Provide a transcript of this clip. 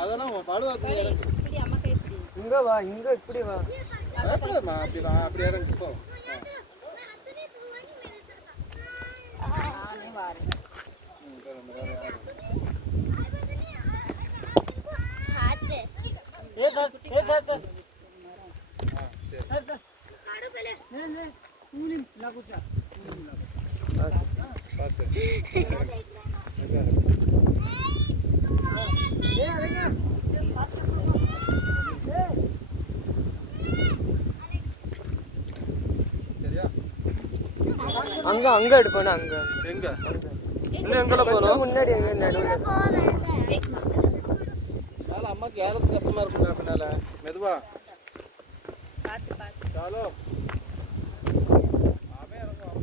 அதெல்லாம் படுவாத்து இப்படி அம்மா கை இப்படி இங்க வா, இங்க இப்படி வா. பயப்படாதம்மா, அப்படிதான் அப்படி இறங்கி போ. நானே வாரேன். சரியா? அங்க அங்க எடுப்போம். அங்க எங்க இன்னும் எங்கல போறோம்? முன்னாடி எங்க நடுவுல மேல அம்மாக்கு ஏறது கஷ்டமா இருக்குங்க. பின்னால மெதுவா பாத்து பாத்து சாலோ அவன் இறங்குவான்.